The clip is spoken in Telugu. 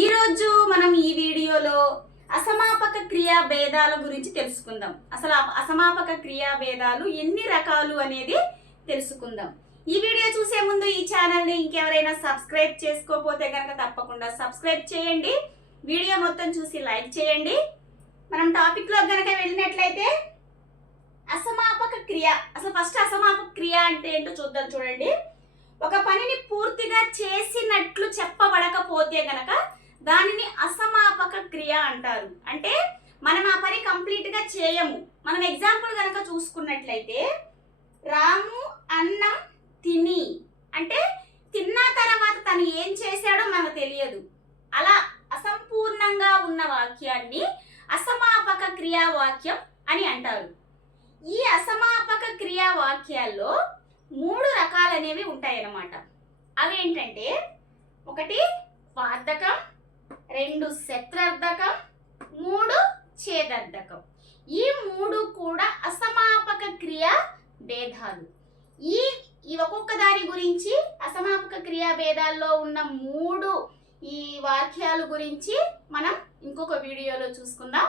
ఈరోజు మనం ఈ వీడియోలో అసమాపక క్రియా భేదాల గురించి తెలుసుకుందాం. అసలు అసమాపక క్రియా భేదాలు ఎన్ని రకాలు అనేది తెలుసుకుందాం. ఈ వీడియో చూసే ముందు ఈ ఛానల్ని ఇంకెవరైనా సబ్స్క్రైబ్ చేసుకోకపోతే కనుక తప్పకుండా సబ్స్క్రైబ్ చేయండి. వీడియో మొత్తం చూసి లైక్ చేయండి. మనం టాపిక్లో కనుక వెళ్ళినట్లయితే అసమాపక క్రియ, అసలు ఫస్ట్ అసమాపక క్రియ అంటే ఏంటో చూద్దాం. చూడండి, ఒక పనిని పూర్తిగా చేసినట్లు చెప్పబడకపోతే గనక దానిని అసమాపక క్రియ అంటారు. అంటే మనం ఆ పని కంప్లీట్గా చేయము. మనం ఎగ్జాంపుల్ కనుక చూసుకున్నట్లయితే రాము అన్నం తిని అంటే తిన్న తర్వాత తను ఏం చేశాడో మనకు తెలియదు. అలా అసంపూర్ణంగా ఉన్న వాక్యాన్ని అసమాపక క్రియా వాక్యం అని అంటారు. ఈ అసమాపక క్రియా వాక్యాల్లో 3 రకాలనేవి ఉంటాయన్నమాట. అవి ఏంటంటే, 1 వార్ధకం, 2 శత్రార్థకం, 3 ఛేదార్థకం. ఈ 3 కూడా అసమాపక క్రియా భేదాలు. ఈ ఒక్కొక్క దాని గురించి అసమాపక క్రియా భేదాల్లో ఉన్న 3 ఈ వాక్యాల గురించి మనం ఇంకొక వీడియోలో చూసుకుందాం.